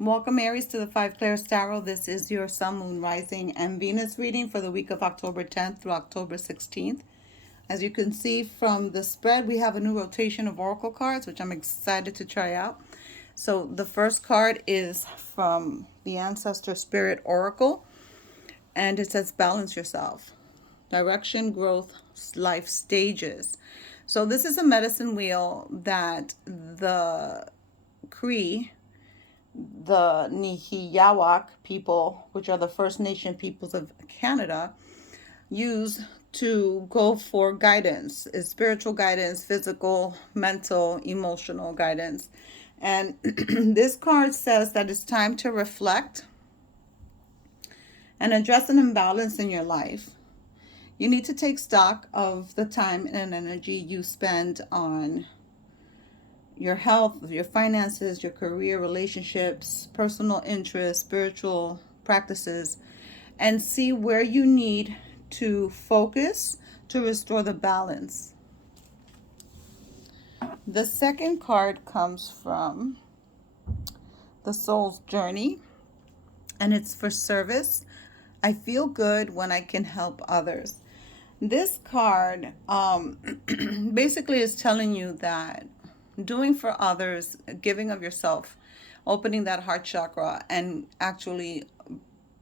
Welcome, Aries, to the Five Clairs Tarot. This is your Sun, Moon, Rising, and Venus reading for the week of October 10th through October 16th. As you can see from the spread, we have a new rotation of oracle cards, which I'm excited to try out. So the first card is from the Ancestor Spirit Oracle, and it says balance yourself. Direction, growth, life stages. So this is a medicine wheel that the Cree, the Nihiyawak people, which are the First Nation peoples of Canada, use to go for guidance. Is spiritual guidance, physical, mental, emotional guidance. And this card says that it's time to reflect and address an imbalance in your life. You need to take stock of the time and energy you spend on your health, your finances, your career, relationships, personal interests, spiritual practices, and see where you need to focus to restore the balance. The second card comes from the Soul's Journey, and it's for service. I feel good when I can help others. This card basically is telling you that doing for others, giving of yourself, opening that heart chakra, and actually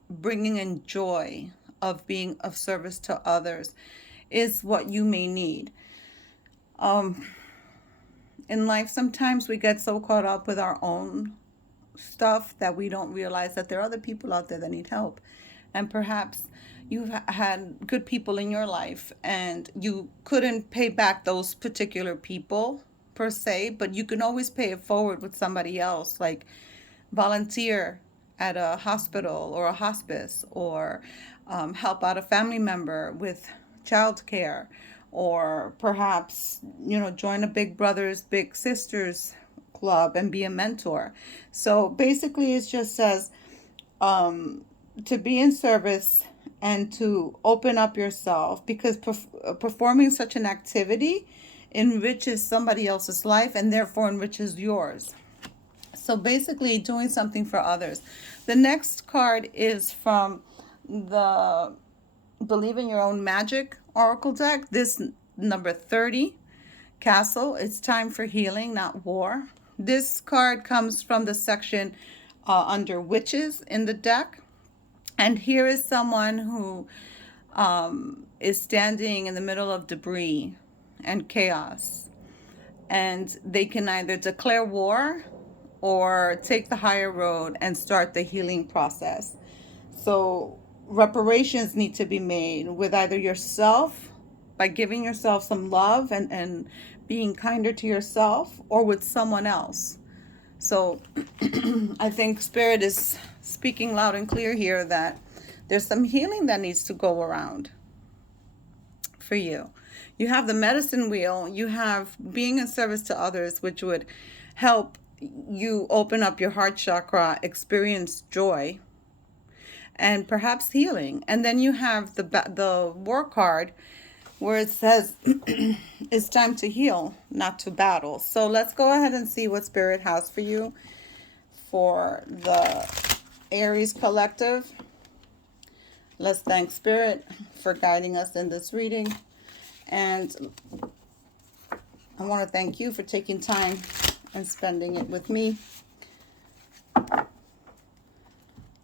bringing in joy of being of service to others is what you may need. In life, sometimes we get so caught up with our own stuff that we don't realize that there are other people out there that need help. And perhaps you've had good people in your life and you couldn't pay back those particular people per se, but you can always pay it forward with somebody else, like volunteer at a hospital or a hospice, or help out a family member with childcare, or perhaps, join a Big Brothers, Big Sisters club and be a mentor. So basically, it just says to be in service and to open up yourself, because performing such an activity enriches somebody else's life and therefore enriches yours. So basically, doing something for others. The next card is from the Believe in Your Own Magic Oracle deck. This number 30, Castle. It's time for healing, not war. This card comes from the section under Witches in the deck. And here is someone who is standing in the middle of debris and chaos. And they can either declare war or take the higher road and start the healing process. So reparations need to be made with either yourself, by giving yourself some love and being kinder to yourself, or with someone else. So I think Spirit is speaking loud and clear here that there's some healing that needs to go around for you. You have the medicine wheel, you have being in service to others, which would help you open up your heart chakra, experience joy, and perhaps healing. And then you have the war card, where it says it's time to heal, not to battle. So let's go ahead and see what Spirit has for you for the Aries collective. Let's thank Spirit for guiding us in this reading. And I want to thank you for taking time and spending it with me.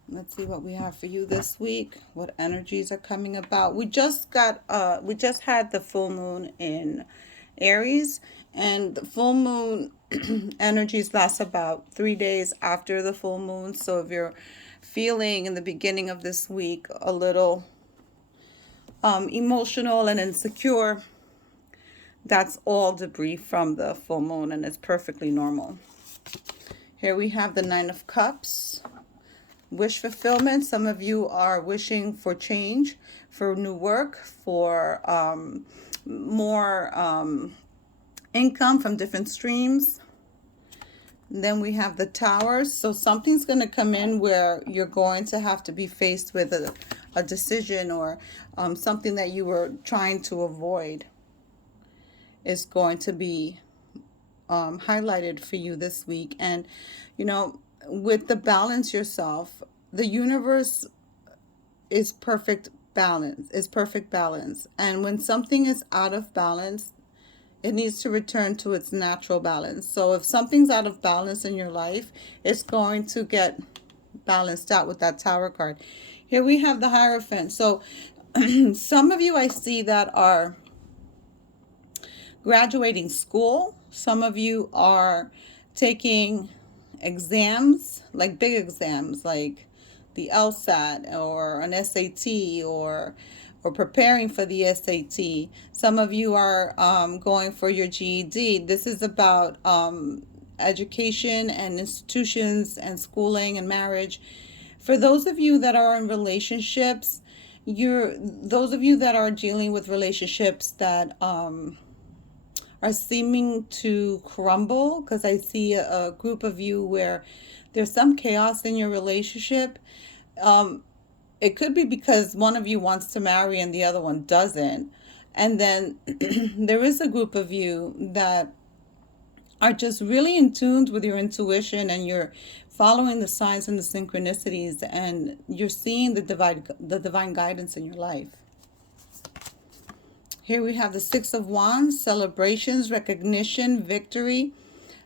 Let's see what we have for you this week. What energies are coming about? We just had the full moon in Aries, and the full moon energies last about 3 days after the full moon. So if you're feeling in the beginning of this week a little emotional and insecure, that's all debris from the full moon, and it's perfectly normal. Here we have the Nine of Cups. Wish fulfillment. Some of you are wishing for change, for new work, for more income from different streams. And then we have the Towers. So something's going to come in where you're going to have to be faced with a decision, or something that you were trying to avoid is going to be highlighted for you this week. And, with the balance yourself, the universe is perfect balance. And when something is out of balance, it needs to return to its natural balance. So if something's out of balance in your life, it's going to get balanced out with that Tower card. Here we have the Hierophant. So some of you I see that are graduating school. Some of you are taking exams, like big exams, like the LSAT or an SAT, or preparing for the SAT. Some of you are going for your GED. This is about education and institutions and schooling and marriage. For those of you that are in relationships, those of you that are dealing with relationships that are seeming to crumble, because I see a group of you where there's some chaos in your relationship. It could be because one of you wants to marry and the other one doesn't. And then there is a group of you that are just really in tune with your intuition, and you're following the signs and the synchronicities, and you're seeing the divine guidance in your life. Here we have the Six of Wands, celebrations, recognition, victory.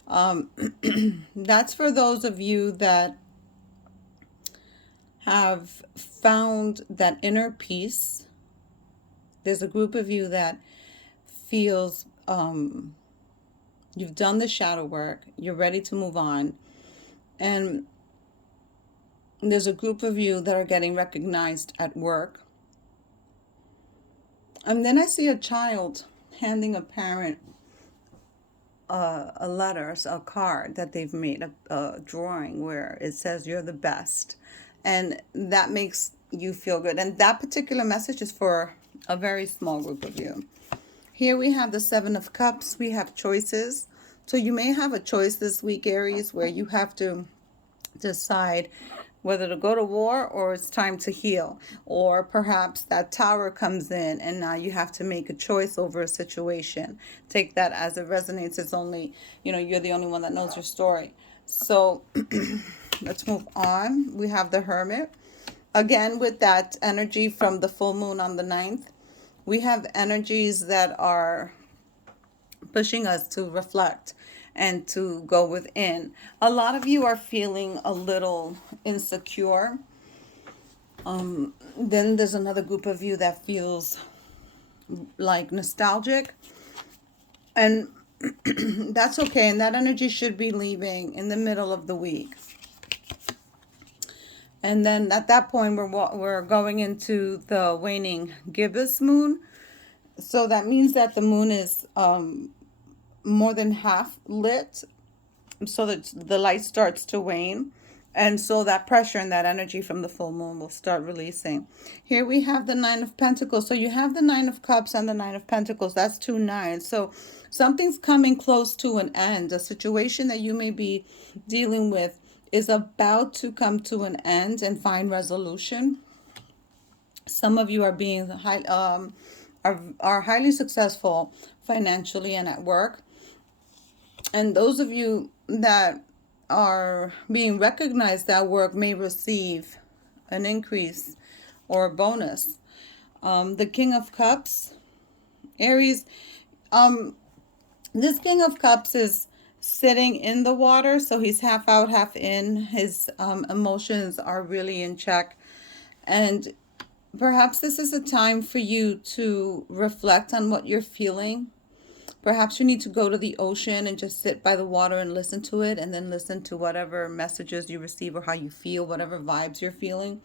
That's for those of you that have found that inner peace. There's a group of you that feels you've done the shadow work, you're ready to move on. And there's a group of you that are getting recognized at work. And then I see a child handing a parent a letter, a card that they've made, a drawing where it says you're the best. And that makes you feel good. And that particular message is for a very small group of you. Here we have the Seven of Cups. We have choices. So you may have a choice this week, Aries, where you have to decide whether to go to war or it's time to heal. Or perhaps that Tower comes in and now you have to make a choice over a situation. Take that as it resonates. It's only, you're the only one that knows your story. So let's move on. We have the Hermit. Again, with that energy from the full moon on the 9th, we have energies that are pushing us to reflect and to go within. A lot of you are feeling a little insecure. Then there's another group of you that feels like nostalgic. And that's okay. And that energy should be leaving in the middle of the week. And then at that point, we're going into the waning gibbous moon. So that means that the moon is more than half lit, so that the light starts to wane. And so that pressure and that energy from the full moon will start releasing. Here we have the Nine of Pentacles. So you have the Nine of Cups and the Nine of Pentacles. That's 2 nines. So something's coming close to an end. A situation that you may be dealing with is about to come to an end and find resolution. Some of you are being are highly successful financially and at work. And those of you that are being recognized at work may receive an increase or a bonus. The King of Cups, Aries, this King of Cups is sitting in the water, so he's half out, half in. His emotions are really in check. And perhaps this is a time for you to reflect on what you're feeling. Perhaps you need to go to the ocean and just sit by the water and listen to it, and then listen to whatever messages you receive or how you feel, whatever vibes you're feeling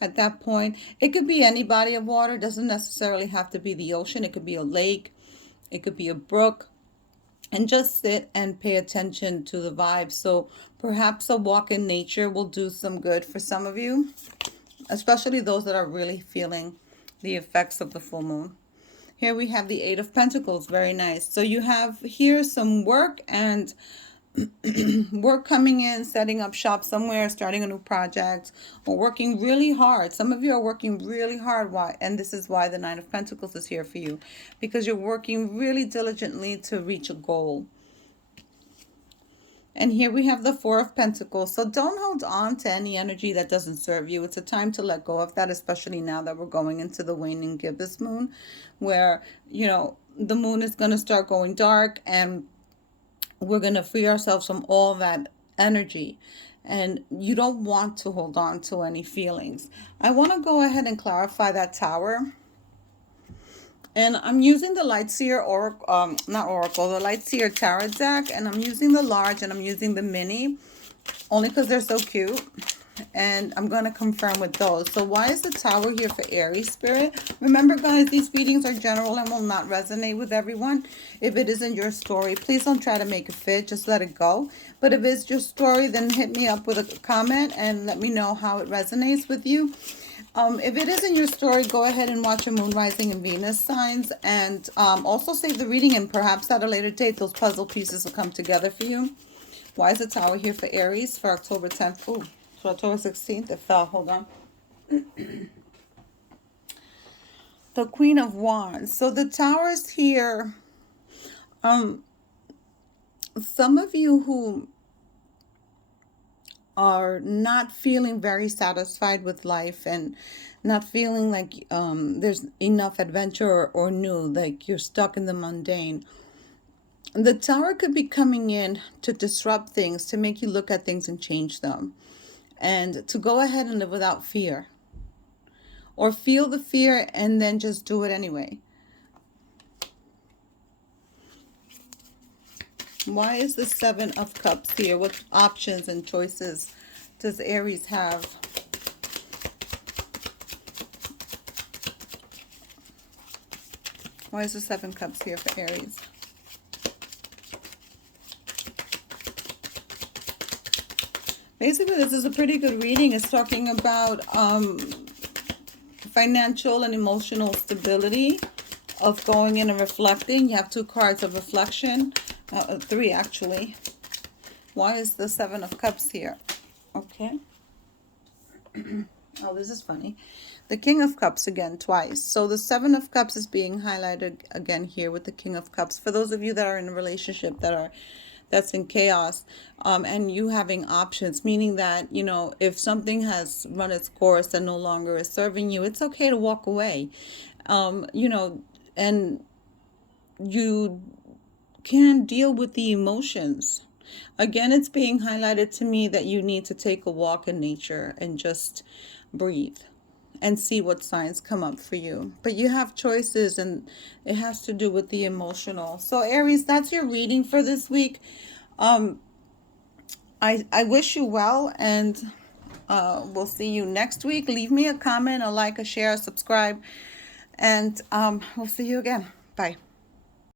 at that point. It could be any body of water. It doesn't necessarily have to be the ocean. It could be a lake. It could be a brook. And just sit and pay attention to the vibes. So perhaps a walk in nature will do some good for some of you, especially those that are really feeling the effects of the full moon. Here we have the Eight of Pentacles. Very nice. So you have here some work and work coming in, setting up shop somewhere, starting a new project, or working really hard. Some of you are working really hard. Why? And this is why the Nine of Pentacles is here for you, because you're working really diligently to reach a goal. And here we have the Four of Pentacles. So don't hold on to any energy that doesn't serve you. It's a time to let go of that, especially now that we're going into the waning gibbous moon, where, you know, the moon is going to start going dark, and we're going to free ourselves from all that energy. And you don't want to hold on to any feelings. I want to go ahead and clarify that Tower. And I'm using the Lightseer Oracle, not Oracle, the Lightseer Tarot deck, and I'm using the large and I'm using the mini, only because they're so cute. And I'm going to confirm with those. So why is the Tower here for Aries Spirit? Remember, guys, these readings are general and will not resonate with everyone. If it isn't your story, please don't try to make it fit. Just let it go. But if it's your story, then hit me up with a comment and let me know how it resonates with you. If it isn't your story, go ahead and watch your moon, rising, and Venus signs. And also save the reading, and perhaps at a later date, those puzzle pieces will come together for you. Why is the Tower here for Aries for October 10th? Ooh, so October 16th, it fell. Hold on. The Queen of Wands. So the Tower is here. Some of you who are not feeling very satisfied with life and not feeling like there's enough adventure or new, like you're stuck in the mundane. The Tower could be coming in to disrupt things, to make you look at things and change them, and to go ahead and live without fear, or feel the fear and then just do it anyway. Why is the Seven of Cups here? What options and choices does Aries have? Why is the Seven Cups here for Aries? Basically, this is a pretty good reading. It's talking about financial and emotional stability, of going in and reflecting. You have two cards of reflection. Three, actually. Why is the Seven of Cups here? Okay. Oh, this is funny. The King of Cups again, twice. So the Seven of Cups is being highlighted again here with the King of Cups. For those of you that are in a relationship that's in chaos, and you having options, meaning that, you know, if something has run its course and no longer is serving you, it's okay to walk away. You know, and you can deal with the emotions. Again, it's being highlighted to me that you need to take a walk in nature and just breathe and see what signs come up for you. But you have choices, and it has to do with the emotional. So Aries, that's your reading for this week. I wish you well, and we'll see you next week. Leave me a comment, a like, a share, a subscribe, and we'll see you again. Bye.